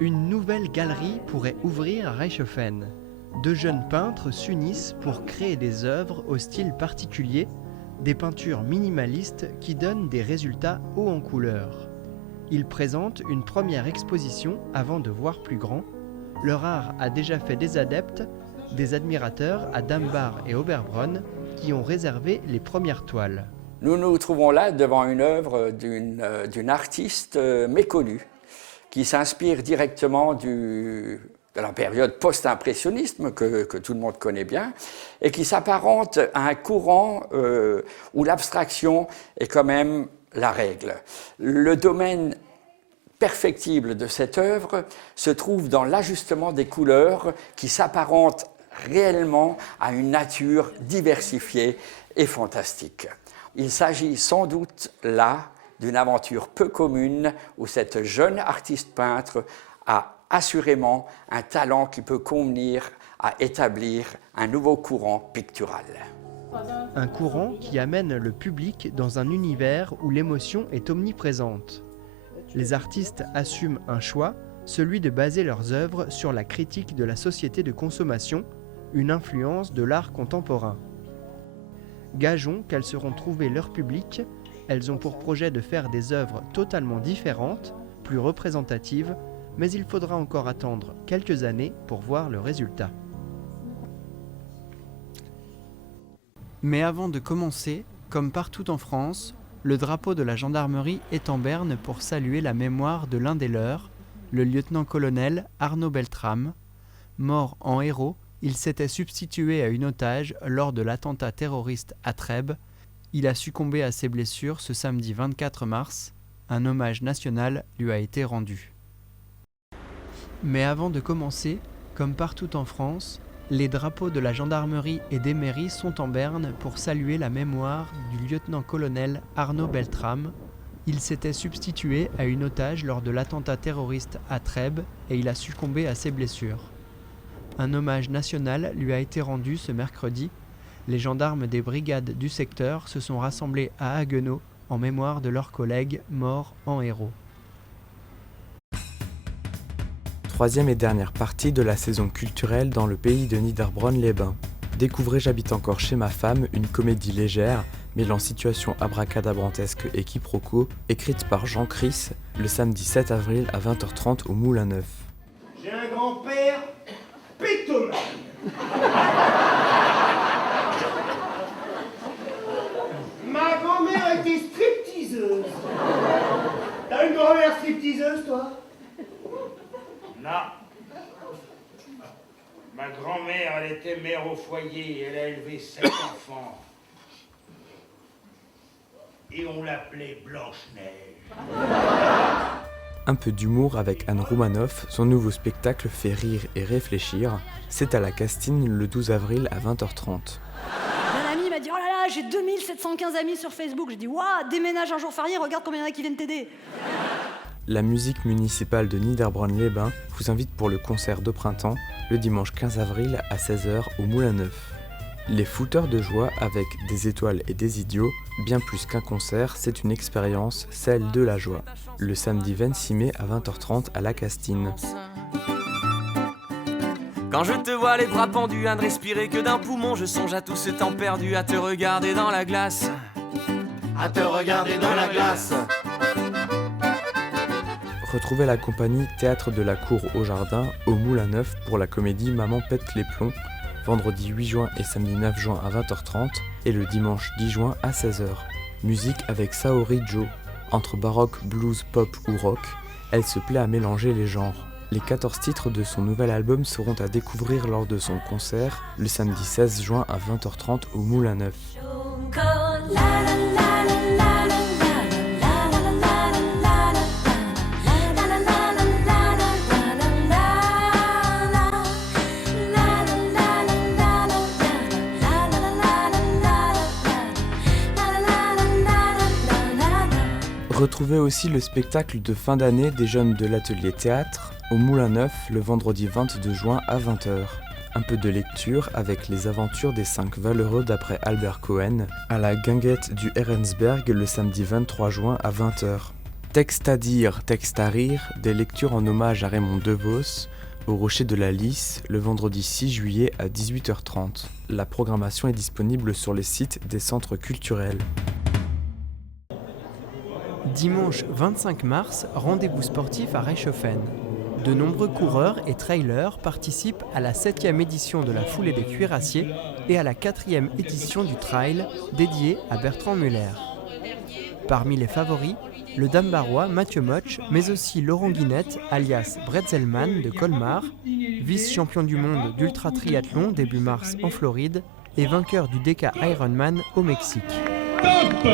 Une nouvelle galerie pourrait ouvrir à Reichshoffen. Deux jeunes peintres s'unissent pour créer des œuvres au style particulier, des peintures minimalistes qui donnent des résultats hauts en couleurs. Ils présentent une première exposition avant de voir plus grand. Leur art a déjà fait des adeptes, des admirateurs à Dambar et Oberbronn qui ont réservé les premières toiles. Nous nous trouvons là devant une œuvre d'une artiste méconnue qui s'inspire directement de la période post-impressionnisme que tout le monde connaît bien et qui s'apparente à un courant où l'abstraction est quand même la règle. Le domaine perfectible de cette œuvre se trouve dans l'ajustement des couleurs qui s'apparente réellement à une nature diversifiée et fantastique. Il s'agit sans doute là d'une aventure peu commune où cette jeune artiste peintre a assurément un talent qui peut convenir à établir un nouveau courant pictural. Un courant qui amène le public dans un univers où l'émotion est omniprésente. Les artistes assument un choix, celui de baser leurs œuvres sur la critique de la société de consommation, une influence de l'art contemporain. Gageons qu'elles sauront trouver leur public. Elles ont pour projet de faire des œuvres totalement différentes, plus représentatives, mais il faudra encore attendre quelques années pour voir le résultat. Mais avant de commencer, comme partout en France, le drapeau de la gendarmerie est en berne pour saluer la mémoire de l'un des leurs, le lieutenant-colonel Arnaud Beltrame. Mort en héros, il s'était substitué à une otage lors de l'attentat terroriste à Trèbes. Il a succombé à ses blessures ce samedi 24 mars. Un hommage national lui a été rendu. Mais avant de commencer, comme partout en France, les drapeaux de la gendarmerie et des mairies sont en berne pour saluer la mémoire du lieutenant-colonel Arnaud Beltrame. Il s'était substitué à une otage lors de l'attentat terroriste à Trèbes et il a succombé à ses blessures. Un hommage national lui a été rendu ce mercredi. Les gendarmes des brigades du secteur se sont rassemblés à Haguenau en mémoire de leurs collègues morts en héros. Troisième et dernière partie de la saison culturelle dans le pays de Niederbronn-les-Bains. Découvrez J'habite encore chez ma femme, une comédie légère, mêlant situations abracadabrantesques et quiproquos, écrite par Jean Chris, le samedi 7 avril à 20h30 au Moulin Neuf. J'ai un grand-père pétomane. Ma grand-mère était stripteaseuse. T'as une grand-mère stripteaseuse, toi? Non. Ma grand-mère, elle était mère au foyer et elle a élevé 7 enfants. Et on l'appelait Blanche-Neige. Un peu d'humour avec Anne Roumanoff, son nouveau spectacle fait rire et réfléchir. C'est à la Castine le 12 avril à 20h30. Un ami m'a dit « Oh là là, j'ai 2715 amis sur Facebook ». J'ai dit « Waouh, déménage un jour férié, regarde combien il y en a qui viennent t'aider ». La musique municipale de Niederbronn-les-Bains vous invite pour le concert de printemps le dimanche 15 avril à 16h au Moulin Neuf. Les fouteurs de joie avec des étoiles et des idiots, bien plus qu'un concert, c'est une expérience, celle de la joie. Le samedi 26 mai à 20h30 à la Castine. Quand je te vois les bras pendus, à ne respirer que d'un poumon, je songe à tout ce temps perdu, à te regarder dans la glace. À te regarder dans la glace. Retrouvez la compagnie Théâtre de la Cour au Jardin au Moulin Neuf pour la comédie Maman pète les plombs, vendredi 8 juin et samedi 9 juin à 20h30 et le dimanche 10 juin à 16h. Musique avec Saori Jo. Entre baroque, blues, pop ou rock, elle se plaît à mélanger les genres. Les 14 titres de son nouvel album seront à découvrir lors de son concert le samedi 16 juin à 20h30 au Moulin Neuf. Retrouvez aussi le spectacle de fin d'année des jeunes de l'atelier théâtre au Moulin Neuf le vendredi 22 juin à 20h. Un peu de lecture avec les aventures des 5 valeureux d'après Albert Cohen à la guinguette du Herrensberg le samedi 23 juin à 20h. Texte à dire, texte à rire, des lectures en hommage à Raymond Devos, au Rocher de la Lys, le vendredi 6 juillet à 18h30. La programmation est disponible sur les sites des centres culturels. Dimanche 25 mars, rendez-vous sportif à Reichshoffen. De nombreux coureurs et trailers participent à la 7e édition de la foulée des cuirassiers et à la 4e édition du trail dédié à Bertrand Muller. Parmi les favoris, le Dambarois Mathieu Motsch, mais aussi Laurent Guinette, alias Bretzelmann de Colmar, vice-champion du monde d'ultra-triathlon début mars en Floride et vainqueur du DK Ironman au Mexique. Top !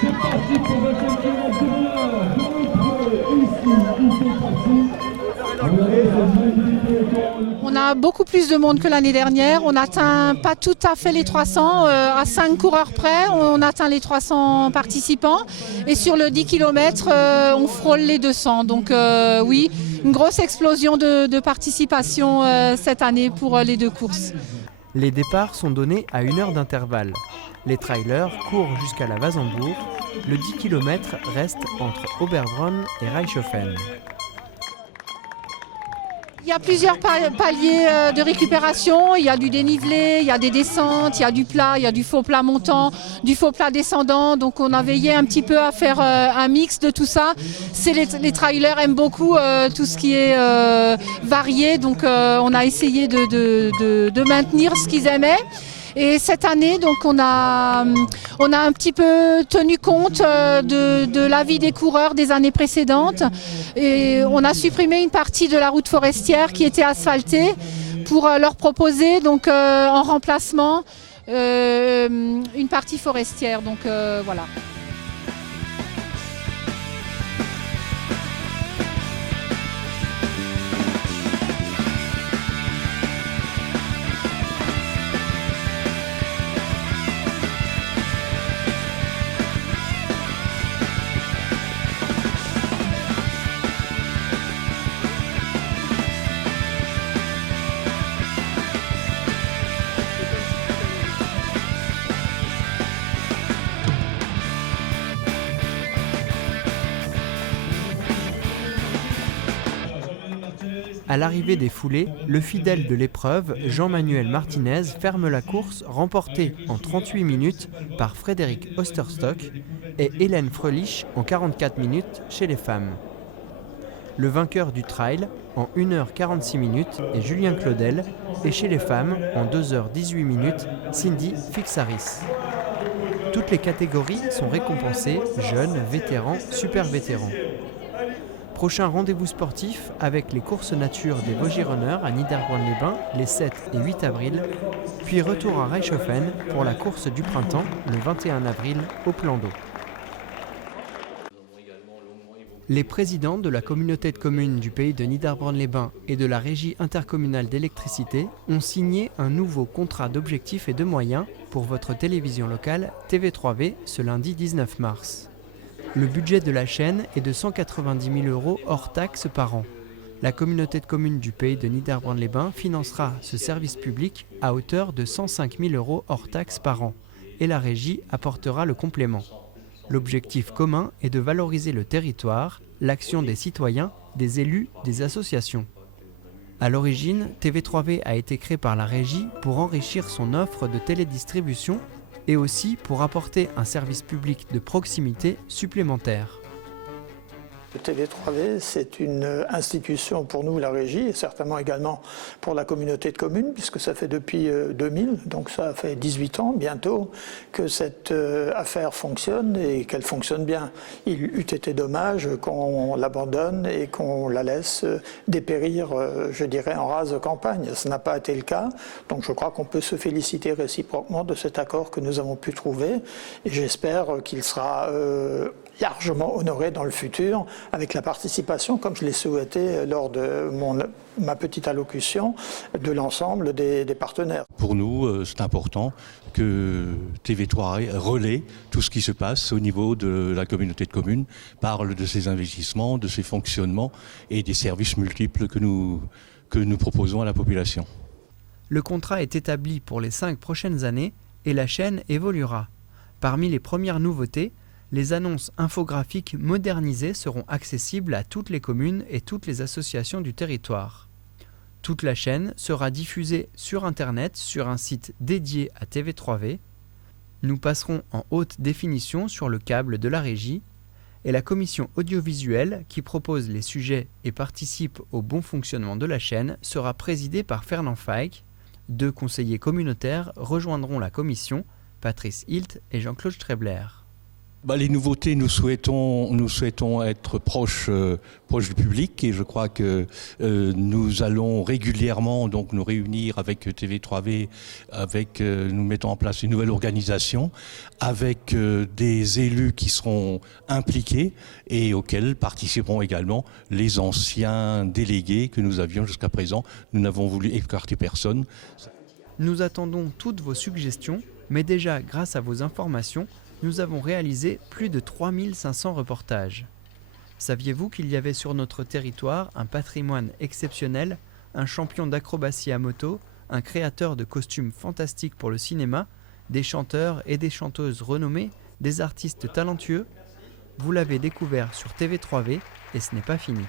C'est parti pour votre kilomètre de On a beaucoup plus de monde que l'année dernière. On n'atteint pas tout à fait les 300. À 5 coureurs près, on atteint les 300 participants. Et sur le 10 km, on frôle les 200. Donc oui, une grosse explosion de participation cette année pour les deux courses. Les départs sont donnés à 1 heure d'intervalle. Les trailers courent jusqu'à la Wasembourg. Le 10 km reste entre Oberbronn et Reichshoffen. Il y a plusieurs paliers de récupération, il y a du dénivelé, il y a des descentes, il y a du plat, il y a du faux plat montant, du faux plat descendant. Donc on a veillé un petit peu à faire un mix de tout ça. Les trailers aiment beaucoup tout ce qui est varié, donc on a essayé de maintenir ce qu'ils aimaient. Et cette année, donc, on a un petit peu tenu compte de l'avis des coureurs des années précédentes. Et on a supprimé une partie de la route forestière qui était asphaltée pour leur proposer donc, en remplacement une partie forestière. Donc voilà. À l'arrivée des foulées, le fidèle de l'épreuve, Jean-Manuel Martinez, ferme la course remportée en 38 minutes par Frédéric Osterstock et Hélène Fröhlich en 44 minutes chez les femmes. Le vainqueur du trail en 1h46 minutes est Julien Claudel et chez les femmes en 2h18 minutes, Cindy Fixaris. Toutes les catégories sont récompensées, jeunes, vétérans, super vétérans. Prochain rendez-vous sportif avec les courses nature des Vaugironneurs à Niederbronn-les-Bains les 7 et 8 avril, puis retour à Reichshoffen pour la course du printemps le 21 avril au Plan d'eau. Les présidents de la communauté de communes du pays de Niederbronn-les-Bains et de la régie intercommunale d'électricité ont signé un nouveau contrat d'objectifs et de moyens pour votre télévision locale TV3V ce lundi 19 mars. Le budget de la chaîne est de 190 000 € hors taxes par an. La communauté de communes du pays de Niederbronn-les-Bains financera ce service public à hauteur de 105 000 € hors taxes par an et la régie apportera le complément. L'objectif commun est de valoriser le territoire, l'action des citoyens, des élus, des associations. À l'origine, TV3V a été créé par la régie pour enrichir son offre de télédistribution et aussi pour apporter un service public de proximité supplémentaire. Le TV3V, c'est une institution pour nous, la régie, et certainement également pour la communauté de communes, puisque ça fait depuis 2000, donc ça fait 18 ans bientôt, que cette affaire fonctionne et qu'elle fonctionne bien. Il eût été dommage qu'on l'abandonne et qu'on la laisse dépérir, je dirais, en rase campagne. Ce n'a pas été le cas, donc je crois qu'on peut se féliciter réciproquement de cet accord que nous avons pu trouver, et j'espère qu'il sera largement honoré dans le futur avec la participation, comme je l'ai souhaité lors de ma petite allocution, de l'ensemble des partenaires. Pour nous, c'est important que TV3 relaie tout ce qui se passe au niveau de la communauté de communes, parle de ses investissements, de ses fonctionnements et des services multiples que nous proposons à la population. Le contrat est établi pour les 5 prochaines années et la chaîne évoluera. Parmi les premières nouveautés, Les annonces infographiques modernisées seront accessibles à toutes les communes et toutes les associations du territoire. Toute la chaîne sera diffusée sur Internet sur un site dédié à TV3V. Nous passerons en haute définition sur le câble de la régie et la commission audiovisuelle qui propose les sujets et participe au bon fonctionnement de la chaîne sera présidée par Fernand Feig. 2 conseillers communautaires rejoindront la commission, Patrice Hilt et Jean-Claude Strebler. Les nouveautés, nous souhaitons être proches du public et je crois que nous allons régulièrement donc nous réunir avec TV3V, nous mettons en place une nouvelle organisation avec des élus qui seront impliqués et auxquels participeront également les anciens délégués que nous avions jusqu'à présent. Nous n'avons voulu écarter personne. Nous attendons toutes vos suggestions, mais déjà grâce à vos informations, nous avons réalisé plus de 3500 reportages. Saviez-vous qu'il y avait sur notre territoire un patrimoine exceptionnel, un champion d'acrobatie à moto, un créateur de costumes fantastiques pour le cinéma, des chanteurs et des chanteuses renommés, des artistes talentueux? Vous l'avez découvert sur TV3V et ce n'est pas fini.